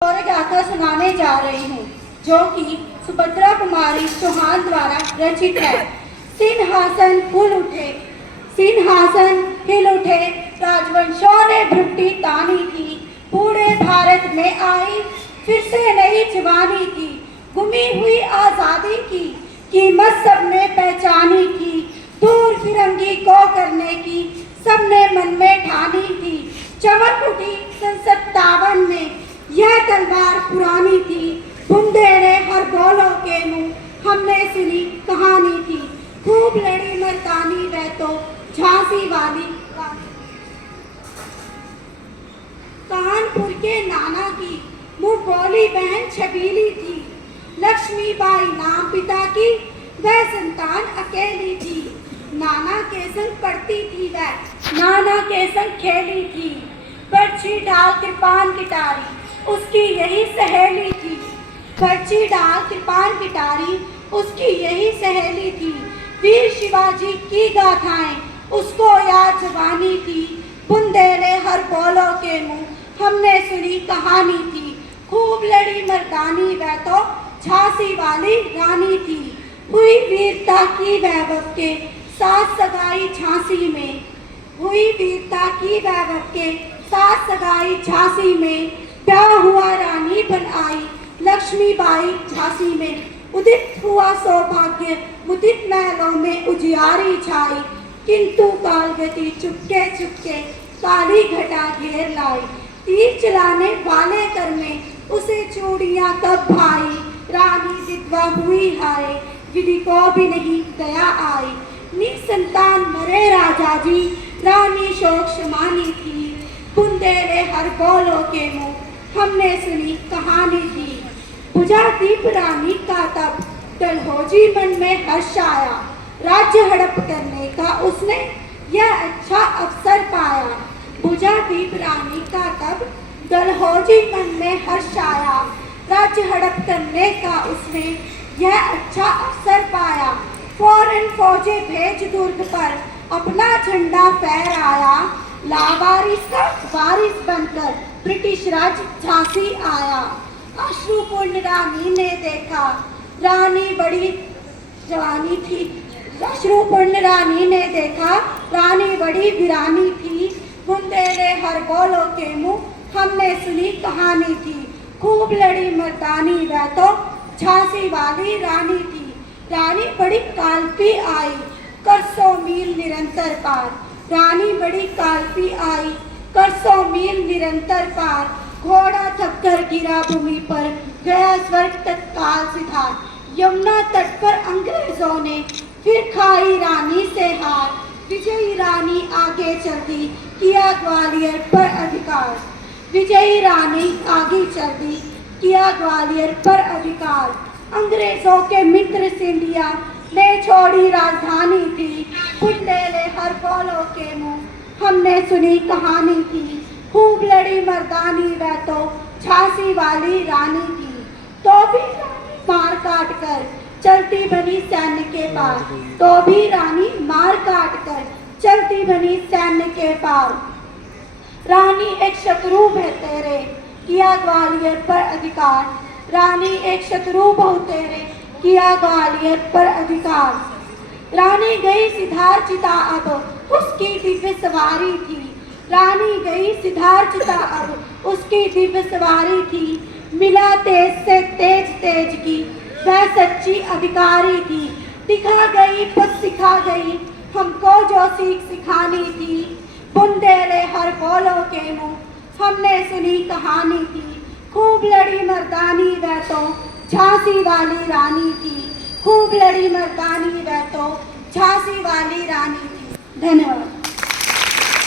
और गाथा सुनाने जा रही हूँ जो कि सुभद्रा कुमारी चौहान द्वारा रचित है। सिंहासन फूल उठे, सिंहासन हिल उठे, राजवंशों ने भ्रुकुटी तानी थी। पूरे भारत में आई फिर से नई जवानी थी। गुमी हुई आजादी की कीमत सबने पहचानी थी। दूर फिरंगी को करने की सबने मन में ठानी थी। चमक उठी सन 57 में यह तलवार पुरानी थी। बुंदे ने हर बोलों के मुंह हमने सुनी कहानी थी। खूब लड़ी मर्दानी वह तो झांसी वाली कानपुर के नाना की मुंह बोली बहन छबीली थी। लक्ष्मीबाई नाम पिता की वह संतान अकेली थी। नाना के संग पढ़ती थी वह, नाना के संग खेली थी। पर्ची डाल कृपान किटारी उसकी यही सहेली थी। पर्ची डाल कृपान किटारी उसकी यही सहेली थी। वीर शिवाजी की गाथाएं उसको याद जवानी थी। बुंदेले हर बोलों के मुंह हमने सुनी कहानी थी। खूब लड़ी मर्दानी वह तो झांसी वाली रानी थी। हुई वीरता की वैभव के साथ सगाई झांसी में, हुई वीरता की वैभव के साथ सगाई झांसी में। ब्याह हुआ रानी बन आई लक्ष्मीबाई झांसी में। उदित हुआ सौभाग्य मुदित महलों में उजियारी छाई। किंतु कालगति चुपके चुपके काली घटा घेर लाई। तीर चलाने वाले कर में उसे चूड़ियां कब भाई। रानी विधवा हुई हाय विधि को भी नहीं दया आई। निसंतान मरे राजा जी रानी शोक शमानी थी। बुंदेले हर बोलों के मुंह हमने सुनी कहानी थी। बुझा दीप रानी का तब डलहौजी मन में हर्ष आया। राज्य हड़प करने का उसने यह अच्छा अवसर पाया। बुझा दीप रानी का तब डलहौजी मन में हर्ष आया। राज्य हड़प करने का उसने यह अच्छा अवसर पाया। फौरन फौजें भेज दुर्ग पर अपना झंडा फहराया। लावारिस का वारिस बनकर ब्रिटिश राज झांसी आया। अश्रुपूर्ण रानी ने देखा रानी बड़ी जवानी थी। अश्रुपूर्ण रानी ने देखा रानी बड़ी वीरानी थी। बुंदेले हर बोलों के मुंह हमने सुनी कहानी थी। खूब लड़ी मर्दानी वह तो झांसी वाली रानी थी। रानी बड़ी कालपी आई कर 100 मील निरंतर पार। रानी बड़ी कालपी आई कर 100 मील निरंतर पार। घोड़ा थककर गिरा भूमि पर गया स्वर्ग तत्काल सिधार। यमुना तट पर अंग्रेजों ने फिर खाई रानी से हार। विजयी रानी आगे चलती किया ग्वालियर पर अधिकार। विजयी रानी आगे चलती किया ग्वालियर पर अधिकार। अंग्रेजों के मित्र सिंधिया ने छोड़ी राजधानी थी। बुंदेले हर बोलों के मुंह हमने सुनी कहानी थी। खूब लड़ी मर्दानी वह तो झांसी वाली रानी थी। तो भी रानी मार काट कर चलती बनी सैन्य के पार। तो भी रानी मार काट कर चलती बनी सैन्य के पार। रानी एक शत्रु है तेरे किया ग्वालियर पर अधिकार। रानी एक शत्रु बहु तेरे किया ग्वालियर पर अधिकार। रानी गई सिद्धार्चिता अब उसकी दिव्य सवारी थी। रानी गई सिद्धार्चिता अब उसकी दिव्य सवारी थी। मिला तेज से तेज तेज की वह सच्ची अधिकारी थी। दिखा गई पथ सिखा गई हमको जो सीख सिखानी थी। बुंदेले हर बोलों के मुंह हमने सुनी कहानी थी। खूब लड़ी मर्दानी वह तो झांसी वाली रानी थी। खूब लड़ी मर्दानी वह तो झांसी वाली रानी थी। धन्यवाद।